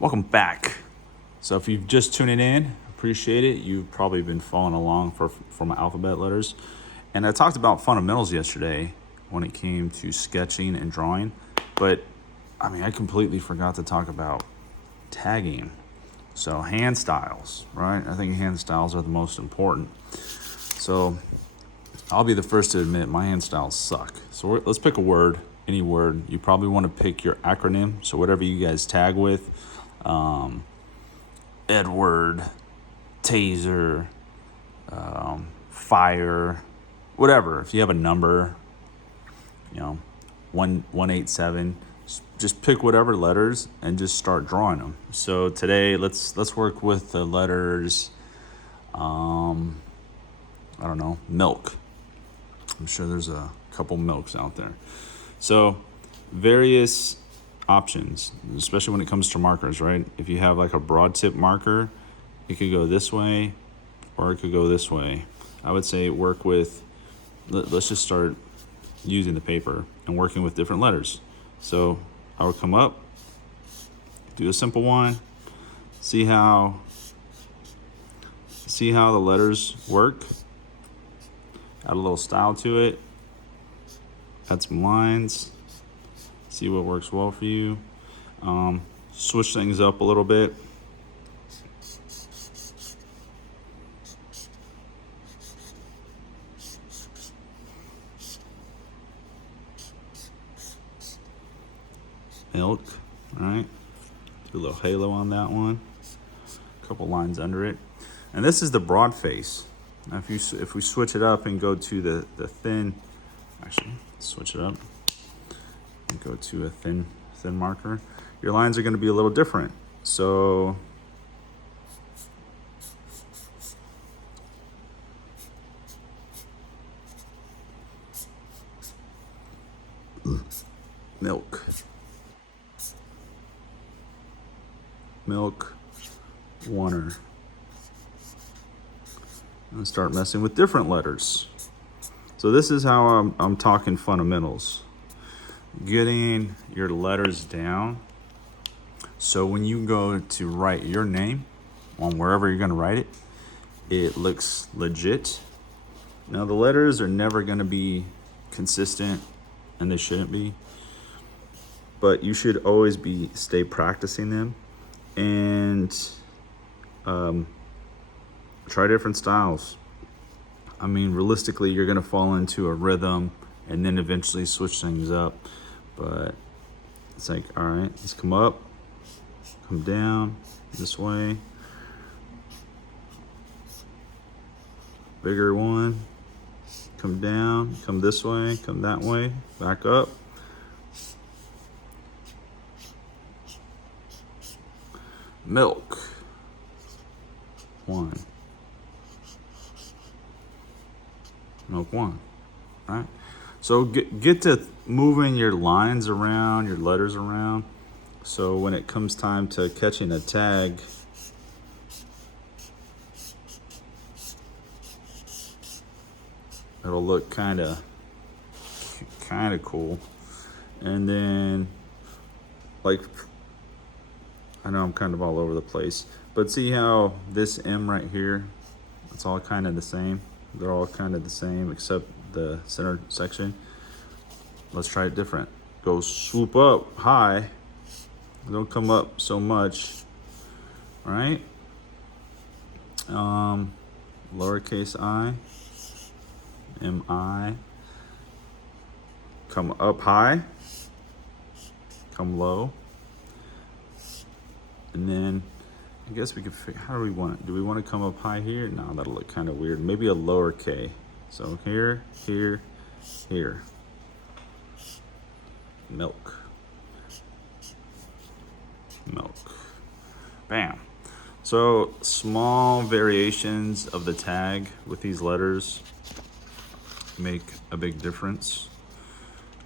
Welcome back. So if you've just tuning in, appreciate it. You've probably been following along for my alphabet letters. And I talked about fundamentals yesterday when it came to sketching and drawing. But I completely forgot to talk about tagging. So hand styles, right? I think hand styles are the most important. So I'll be the first to admit my hand styles suck. So let's pick a word, any word. You probably want to pick your acronym. So whatever you guys tag with, Edward, taser, fire, whatever. If you have a number, 187, just pick whatever letters and just start drawing them. So today, let's work with the letters. I don't know, milk. I'm sure there's a couple milks out there. So various options, especially when it comes to markers, right? If you have like a broad tip marker, it could go this way or it could go this way. I would say work with, let's just start using the paper and working with different letters. So I would come up, do a simple one, see how the letters work, add a little style to it, add some lines, see what works well for you. Switch things up a little bit. Milk, all right? Do a little halo on that one. A couple lines under it. And this is the broad face. Now if we switch it up and go to the thin, actually, switch it up and go to a thin marker, your lines are going to be a little different. So milk, water. And start messing with different letters. So this is how I'm talking fundamentals. Getting your letters down. So when you go to write your name on wherever you're going to write it, it looks legit. Now the letters are never going to be consistent, and they shouldn't be. But you should always stay practicing them and try different styles. Realistically, you're going to fall into a rhythm and then eventually switch things up. But it's like, all right, let's come up, come down this way. Bigger one, come down, come this way, come that way, back up. Milk, one. Milk one, right? So get to moving your lines around, your letters around. So when it comes time to catching a tag, it'll look kind of cool. And then, like, I know I'm kind of all over the place, but see how this M right here, it's all kind of the same. They're all kind of the same except the center section. Let's try it different. Go swoop up high. Don't come up so much. All right. Lowercase I, M-I. Come up high. Come low. And then I guess we could figure, how do we want it? Do we want to come up high here? No, that'll look kind of weird. Maybe a lower K. So here, here, here. Milk. Bam. So small variations of the tag with these letters make a big difference.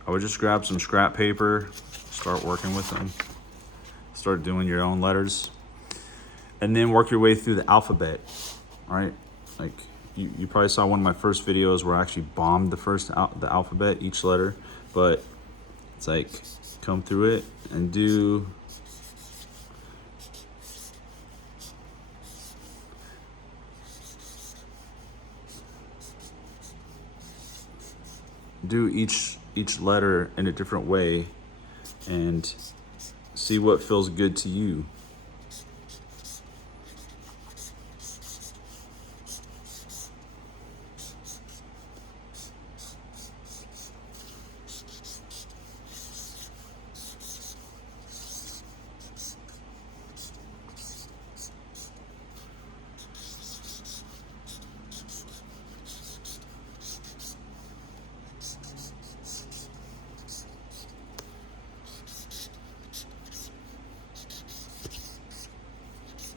I would just grab some scrap paper, start working with them, start doing your own letters, and then work your way through the alphabet, right? Like you probably saw one of my first videos where I actually bombed the alphabet, each letter, but it's like come through it and do do each letter in a different way and see what feels good to you.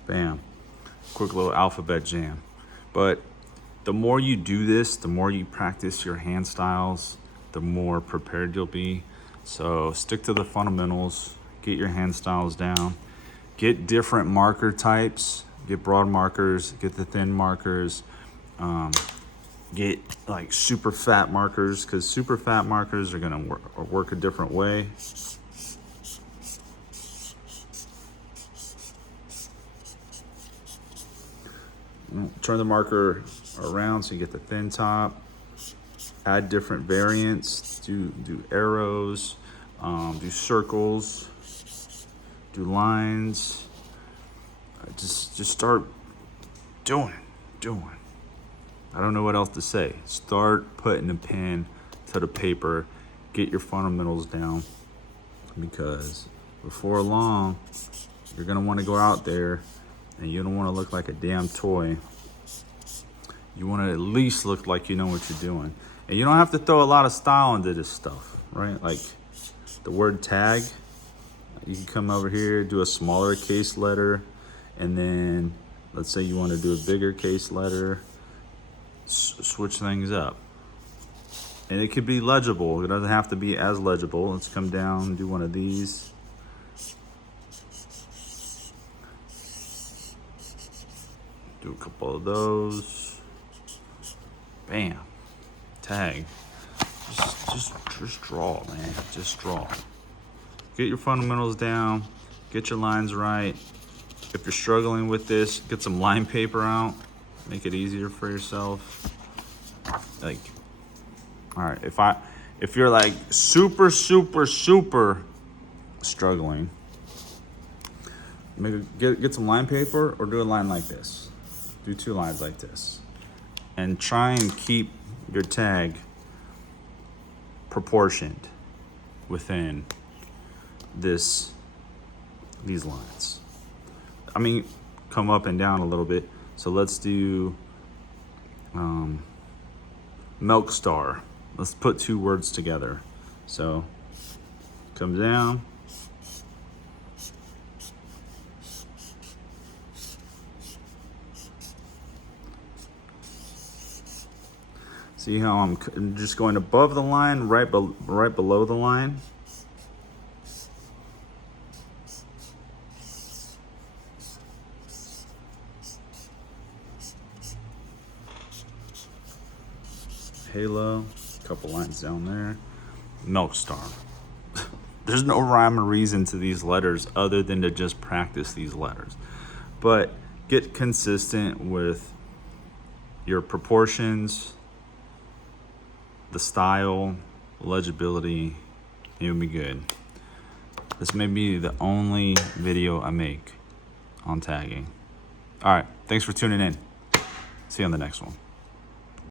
Bam. Quick little alphabet jam. But the more you do this, the more you practice your hand styles, the more prepared you'll be. So stick to the fundamentals, get your hand styles down, get different marker types, get broad markers, get the thin markers, get like super fat markers, because super fat markers are gonna work a different way. Turn the marker around so you get the thin top. Add different variants. Do arrows. Do circles. Do lines. Just start doing. I don't know what else to say. Start putting the pen to the paper. Get your fundamentals down, because before long you're gonna want to go out there and you don't want to look like a damn toy. You want to at least look like you know what you're doing. And you don't have to throw a lot of style into this stuff, right? Like the word tag, you can come over here, do a smaller case letter, and then let's say you want to do a bigger case letter, switch things up. And it could be legible. It doesn't have to be as legible. Let's come down, do one of these. Do a couple of those. Bam. Tag. Just draw, man. Just draw. Get your fundamentals down. Get your lines right. If you're struggling with this, get some line paper out. Make it easier for yourself. Like, all right, if you're like super struggling, get some line paper or do a line like this. Do 2 lines like this. And try and keep your tag proportioned within these lines. I mean, come up and down a little bit. So let's do milk star. Let's put 2 words together. So come down. See how I'm just going above the line, right below the line. Halo, a couple lines down there. Milk star. There's no rhyme or reason to these letters other than to just practice these letters. But get consistent with your proportions, the style, legibility, you'll be good. This may be the only video I make on tagging. All right, thanks for tuning in. See you on the next one.